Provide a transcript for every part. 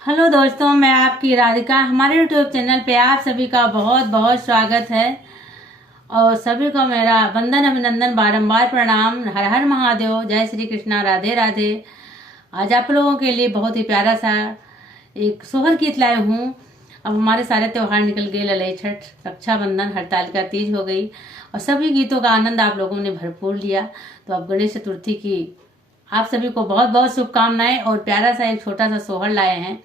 Hello दोस्तों, मैं आपकी राधिका। हमारे यूट्यूब चैनल पे आप सभी का बहुत बहुत स्वागत है और सभी को मेरा वंदन अभिनंदन बारंबार प्रणाम। हर हर महादेव, जय श्री कृष्णा, राधे राधे। आज आप लोगों के लिए बहुत ही प्यारा सा एक सोहर गीत लाए हूँ। अब हमारे सारे त्योहार निकल गए, ललई छठ, रक्षाबंधन, हरतालिका तीज हो गई और सभी गीतों का आनंद आप लोगों ने भरपूर लिया। तो अब गणेश चतुर्थी की आप सभी को बहुत बहुत शुभकामनाएं और प्यारा सा एक छोटा सा सोहर लाए हैं।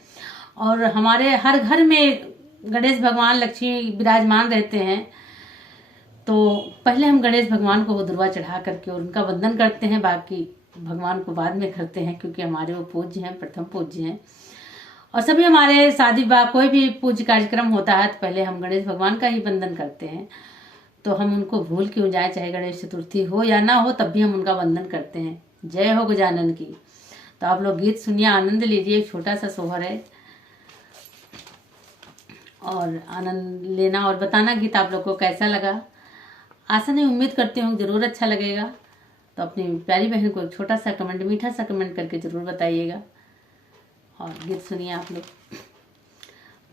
और हमारे हर घर में गणेश भगवान, लक्ष्मी विराजमान रहते हैं। तो पहले हम गणेश भगवान को दुर्वा चढ़ा करके और उनका वंदन करते हैं, बाकी भगवान को बाद में करते हैं क्योंकि हमारे वो पूज्य हैं, प्रथम पूज्य हैं। और सभी हमारे शादी विवाह कोई भी पूज्य कार्यक्रम होता है तो पहले हम गणेश भगवान का ही वंदन करते हैं। तो हम उनको भूल क्यों जाए, चाहे गणेश चतुर्थी हो या ना हो, तब भी हम उनका वंदन करते हैं। जय हो गजानन की। तो आप लोग गीत सुनिए, आनंद लीजिए। एक छोटा सा सोहर है और आनंद लेना और बताना गीत आप लोग को कैसा लगा। आशा नहीं, उम्मीद करती हूँ जरूर अच्छा लगेगा। तो अपनी प्यारी बहन को एक छोटा सा कमेंट, मीठा सा कमेंट करके जरूर बताइएगा। और गीत सुनिए आप लोग।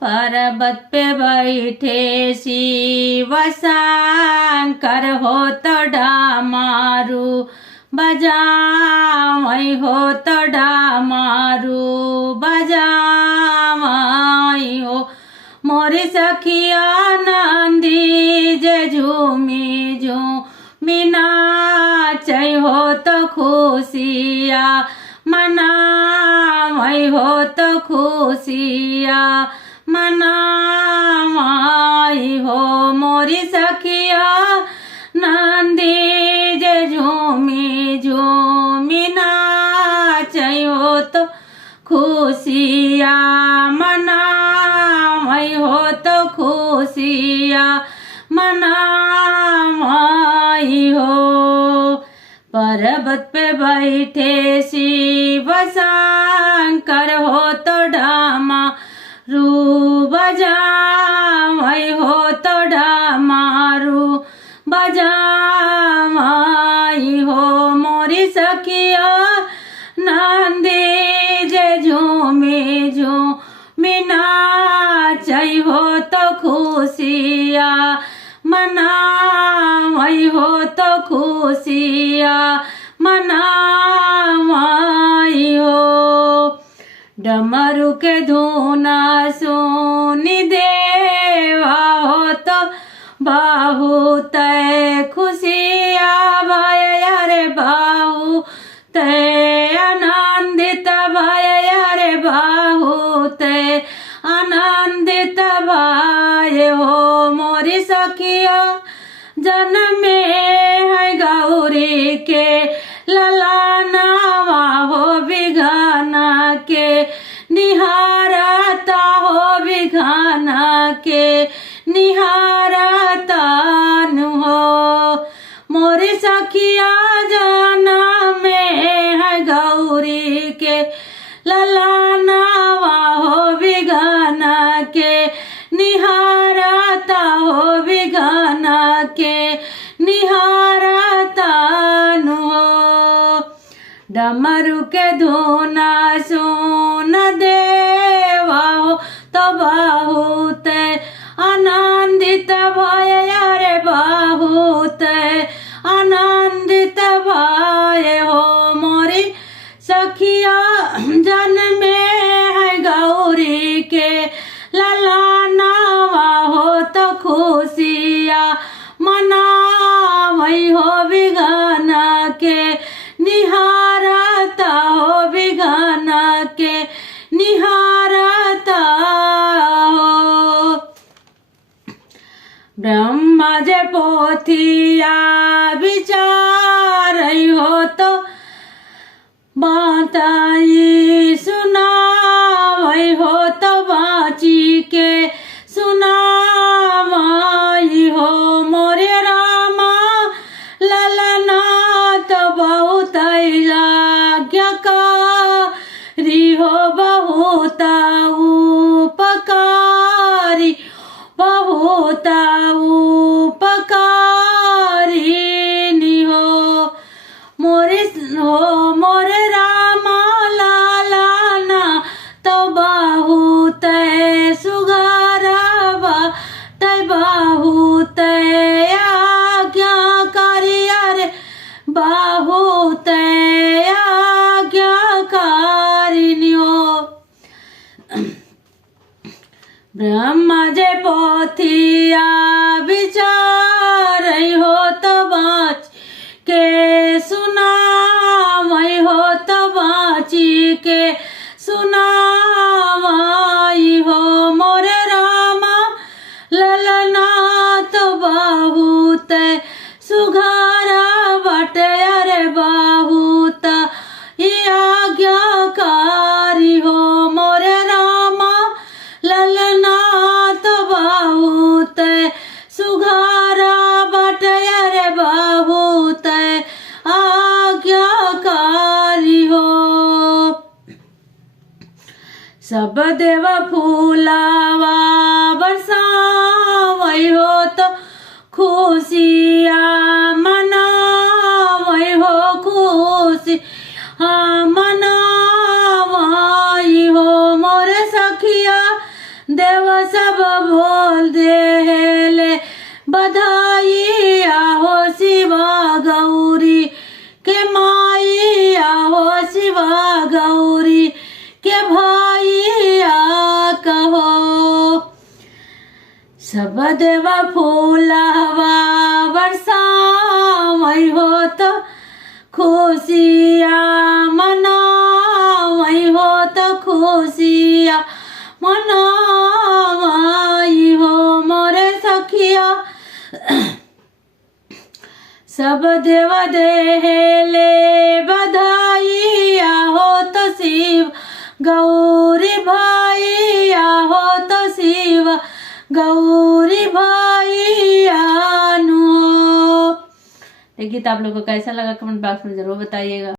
पर्वत पे बैठे शिव शंकर हो तो डामारू बजावई, हो तो डामारू बजावई हो। मोरी सखिया नंदी जे झूमी झूमी नाचै, हो तो खुशिया मनावई, हो तो खुशिया मनावई हो। मोरी सखिया नंदी जे झूमी झूमी नाचै, हो तो खुशिया मनावई, हो तो खुशिया मनावई हो। पर्वत पे बैठे शिव शंकर हो तो डामारू बजावई, हो तो डामारू बजावई हो। मोरी सखिया नंदी जे झूमी झूमी नाचै, हो तो खुशिया मनावई, हो तो खुशिया मनावई हो। डमरू के धुना सुनी देवा, हो तो बहुत खुशिया भय रे बहुत आनंदित भय रे बहुत आनंदित भय हो। मोरी सखिया जन्मे है गौरी के ललानावा, हो बिघाना के निहारता, हो बिघाना के निहारता हो। मोरी सखिया जन्मे है गौरी के ललानावा, हो बिघाना के निहारता, हो बिघाना के निहारता हो। डमरू के धुना सुन देवा, हो तो बहुत आनंदित भय रे बहुत आनंदित भय हो। मोरी सखिया जन्मे है गौरी के ललानावा, हो तो खुशिया मनावई, हो बिघाना के निहारता, हो बिघाना के निहारता हो। ब्रह्मा जे पोथिया विचारई, हो तो बताई सुनावई, हो तो बाची के सुनावई हो। मोरे रामा ललना तो बहुत आज्ञाकारी हो, बहुत उपकारी, बहुत उपकारी हो। मोरे हो मोरे रामा लालाना तो बाहु ब्रह्मा जे पोथिया विचार हो तो बाँच के सुनावई हो तो बाँची के सुनावई हो मोरे रामा ललना तो बहुत सुघारा बटे अरे बहुत आज्ञाकारी हो मोरे रामा ललना तो बहुत सुघारा बटे अरे बहुत आज्ञाकारी हो। सब देव फूलावा बरसावई हो तो खुशिया मनावई हो खुशी मनावई हो मोरे सखिया देव सब बोल देले बधाई आहो शिवा गौरी के माई आहो शिवा गौरी के भाई कहो। सब देव फूलावा बरसावई हो तो खुशिया मनावई हो तो खुशिया मनावई हो मोरे सखिया सब देव देले बधाई हो तो शिव गौरी भाई हो तो शिव गौरी भाई नु। ये गीत आप लोगों को कैसा लगा कमेंट बॉक्स में जरूर बताइएगा।